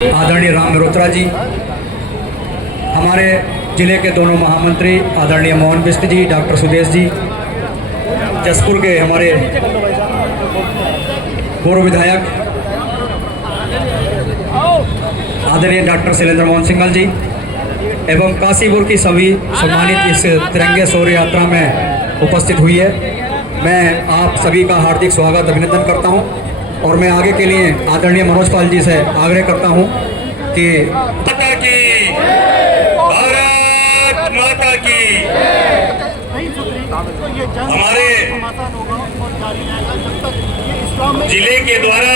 आदरणीय राम मल्होत्रा जी, हमारे ज़िले के दोनों महामंत्री आदरणीय मोहन बिष्ट जी, डॉक्टर सुदेश जी, जसपुर के हमारे पूर्व विधायक आदरणीय डॉक्टर शैलेंद्र मोहन सिंघल जी एवं काशीपुर की सभी सम्मानित इस तिरंगे शौर्य यात्रा में उपस्थित हुई है। मैं आप सभी का हार्दिक स्वागत अभिनंदन करता हूं और मैं आगे के लिए आदरणीय मनोज पाल जी से आग्रह करता हूं कि माता की, भारत माता की। हमारे जिले के द्वारा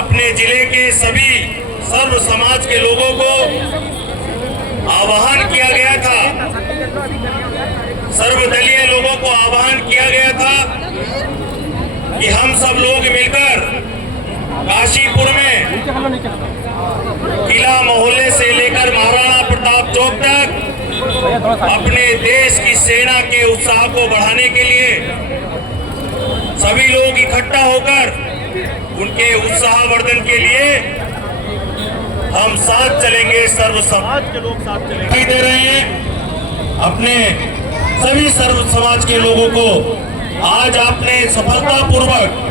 अपने जिले के सभी सर्व समाज के लोगों को आह्वान किया गया था, सर्वदलीय लोगों को आह्वान किया गया था कि हम सब लोग मिलकर काशीपुर में किला मोहल्ले से लेकर महाराणा प्रताप चौक तक अपने देश की सेना के उत्साह को बढ़ाने के लिए सभी लोग इकट्ठा होकर उनके उत्साहवर्धन के लिए हम साथ चलेंगे, सर्व समाज के लोग साथ चलेंगे। दे रहे हैं अपने सभी सर्व समाज के लोगों को। आज आपने सफलतापूर्वक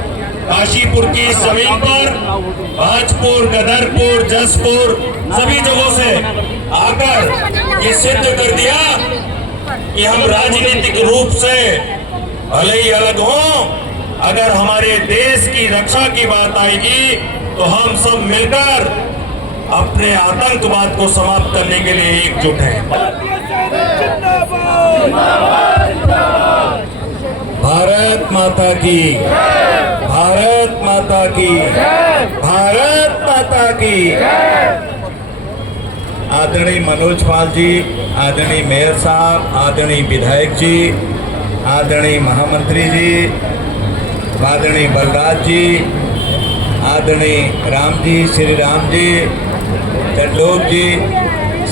काशीपुर की जमीन पर भाजपुर, गदरपुर, जसपुर सभी जगहों से आकर ये सिद्ध कर दिया कि हम राजनीतिक रूप से भले ही अलग हों, अगर हमारे देश की रक्षा की बात आएगी तो हम सब मिलकर अपने आतंकवाद को समाप्त करने के लिए एकजुट हैं। भारत माता की, भारत माता की, भारत माता की। आदरणीय मनोज पाल जी, आदरणीय मेयर साहब, आदरणीय विधायक जी, आदरणीय महामंत्री जी, आदरणीय बलराज जी, आदरणीय राम जी, श्री राम जी, चंडोक जी,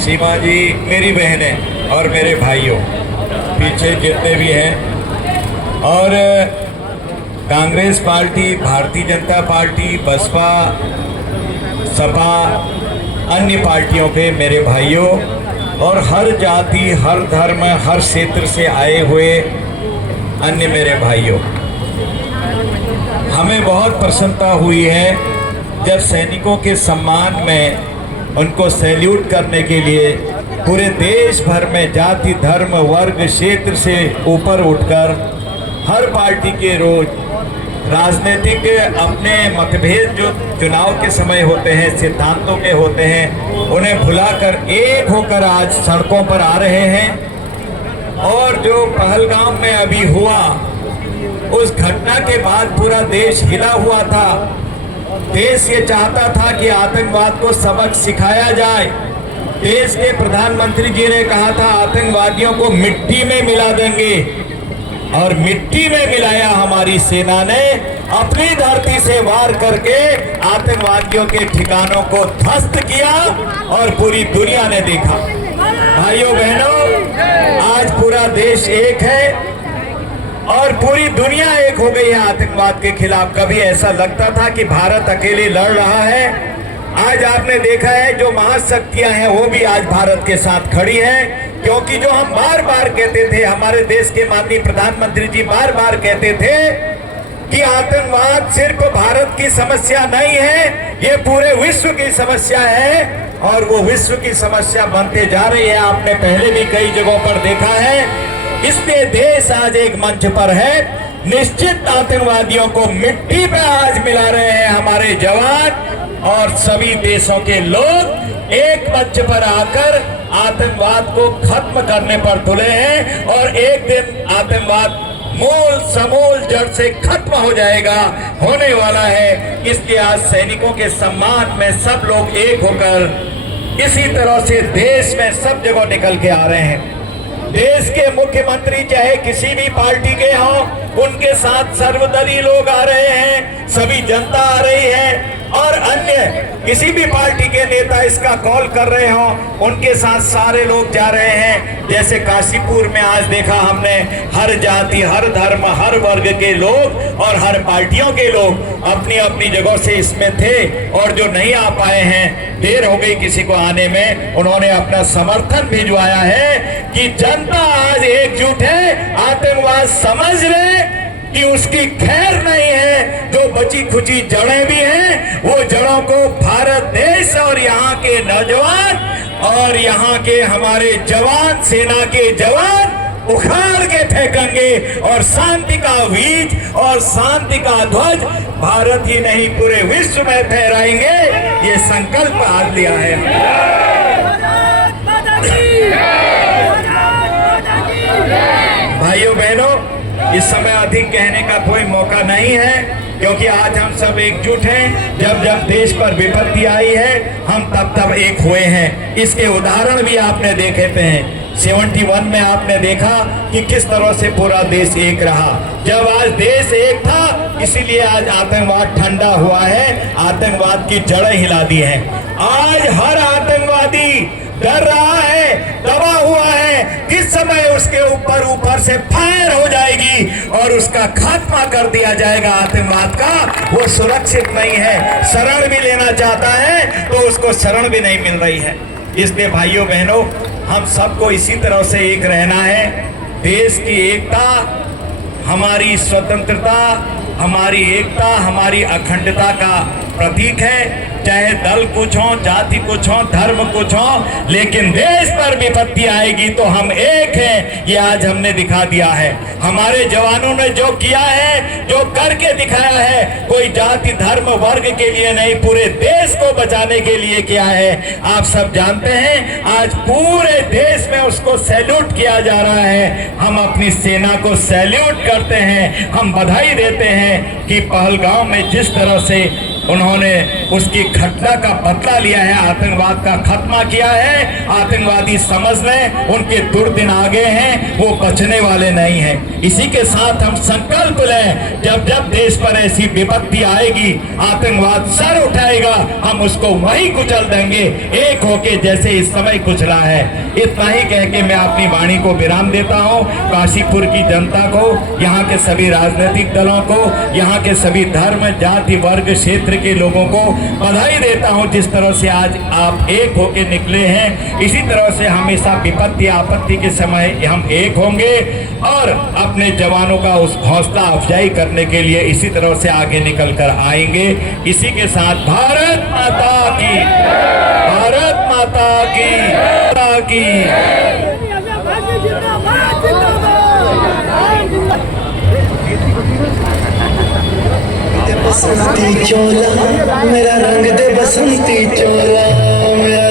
सीमा जी, मेरी बहनें और मेरे भाइयों, पीछे जितने भी हैं, और कांग्रेस पार्टी, भारतीय जनता पार्टी, बसपा, सपा, अन्य पार्टियों के मेरे भाइयों और हर जाति, हर धर्म, हर क्षेत्र से आए हुए अन्य मेरे भाइयों, हमें बहुत प्रसन्नता हुई है जब सैनिकों के सम्मान में उनको सैल्यूट करने के लिए पूरे देश भर में जाति, धर्म, वर्ग, क्षेत्र से ऊपर उठकर हर पार्टी के रोज राजनीतिक अपने मतभेद जो चुनाव के समय होते हैं, सिद्धांतों के होते हैं, उन्हें भुलाकर एक होकर आज सड़कों पर आ रहे हैं। और जो पहलगाम में अभी हुआ, उस घटना के बाद पूरा देश हिला हुआ था। देश ये चाहता था कि आतंकवाद को सबक सिखाया जाए। देश के प्रधानमंत्री जी ने कहा था आतंकवादियों को मिट्टी में मिला देंगे, और मिट्टी में मिलाया हमारी सेना ने। अपनी धरती से वार करके आतंकवादियों के ठिकानों को ध्वस्त किया और पूरी दुनिया ने देखा। भाइयों बहनों, आज पूरा देश एक है और पूरी दुनिया एक हो गई है आतंकवाद के खिलाफ। कभी ऐसा लगता था कि भारत अकेले लड़ रहा है, आज आपने देखा है जो महाशक्तियां हैं वो भी आज भारत के साथ खड़ी हैं। क्योंकि जो हम बार बार कहते थे, हमारे देश के माननीय प्रधानमंत्री जी बार बार कहते थे कि आतंकवाद सिर्फ भारत की समस्या नहीं है, ये पूरे विश्व की समस्या है, और वो विश्व की समस्या बनते जा रही है। आपने पहले भी कई जगहों पर देखा है। इसलिए देश आज एक मंच पर है। निश्चित आतंकवादियों को मिट्टी पे आज मिला रहे हैं हमारे जवान और सभी देशों के लोग एक मंच पर आकर आतंकवाद को खत्म करने पर तुले हैं और एक दिन आतंकवाद मूल समूल जड़ से खत्म हो जाएगा, होने वाला है। इसलिए आज सैनिकों के सम्मान में सब लोग एक होकर इसी तरह से देश में सब जगह निकल के आ रहे हैं। देश के मुख्यमंत्री चाहे किसी भी पार्टी के हों, उनके साथ सर्वदलीय लोग आ रहे हैं, सभी जनता आ रही है और अन्य किसी भी पार्टी के नेता इसका कॉल कर रहे हों, उनके साथ सारे लोग जा रहे हैं। जैसे काशीपुर में आज देखा हमने, हर जाति, हर धर्म, हर वर्ग के लोग और हर पार्टियों के लोग अपनी अपनी जगह से इसमें थे और जो नहीं आ पाए हैं, देर हो गई किसी को आने में, उन्होंने अपना समर्थन भिजवाया है कि जनता आज एकजुट है। आतंकवाद समझ रहे कि उसकी खैर नहीं है, जो बची खुची जड़ें भी हैं, वो जड़ों को भारत देश और यहाँ के नौजवान और यहाँ के हमारे जवान, सेना के जवान उखाड़ के फेंकेंगे और शांति का बीज और शांति का ध्वज भारत ही नहीं पूरे विश्व में फहराएंगे। ये संकल्प आज लिया है। भाइयों बहनों, इस समय अधिक कहने का कोई मौका नहीं है, क्योंकि आज हम सब एकजुट हैं। जब जब देश पर विपत्ति आई है, हम तब तब एक हुए हैं। इसके उदाहरण भी आपने देखे थे। 71 में आपने देखा कि किस तरह से पूरा देश एक रहा। जब आज देश एक था, इसीलिए आज आतंकवाद ठंडा हुआ है, आतंकवाद की जड़ें हिला दी हैं। आज हर आतंकवादी डर रहा है, दबा हुआ है, किस समय उसके ऊपर से फायर हो जाएगी और उसका खात्मा कर दिया जाएगा आतंकवाद का। वो सुरक्षित नहीं है, शरण भी लेना चाहता है तो उसको शरण भी नहीं मिल रही है। इसलिए भाइयों बहनों, हम सबको इसी तरह से एक रहना है। देश की एकता, हमारी स्वतंत्रता, हमारी एकता, हमारी अखंडता का प्रतीक है। चाहे दल कुछ हो, जाति कुछ हो, धर्म कुछ हो, लेकिन देश पर विपत्ति आएगी तो हम एक हैं। ये आज हमने दिखा दिया है। हमारे जवानों ने जो किया है, जो करके दिखाया है, कोई जाति धर्म वर्ग के लिए नहीं, पूरे देश को बचाने के लिए किया है। आप सब जानते हैं, आज पूरे देश में उसको सैल्यूट किया जा रहा है। हम अपनी सेना को सैल्यूट करते हैं, हम बधाई देते हैं कि पहलगांव में जिस तरह से उन्होंने उसकी घटना का बदला लिया है, आतंकवाद का खात्मा किया है। आतंकवादी समझ लें, उनके दुर्दिन आगे हैं, वो बचने वाले नहीं हैं। इसी के साथ हम संकल्प लें, जब जब देश पर ऐसी विपत्ति आएगी, आतंकवाद सर उठाएगा, हम उसको वहीं कुचल देंगे, एक होके जैसे इस समय कुचला है। इतना ही कह के मैं अपनी वाणी को विराम देता हूँ। काशीपुर की जनता को, यहाँ के सभी राजनीतिक दलों को, यहाँ के सभी धर्म जाति वर्ग क्षेत्र के लोगों को बधाई देता हूं। जिस तरह से आज आप एक होके निकले हैं, इसी तरह से हमेशा विपत्ति आपत्ति के समय हम एक होंगे और अपने जवानों का उस हौसला अफजाई करने के लिए इसी तरह से आगे निकल कर आएंगे। इसी के साथ भारत माता की, भारत माता की। बसंती चोला मेरा रंग दे, बसंती चोला मेरा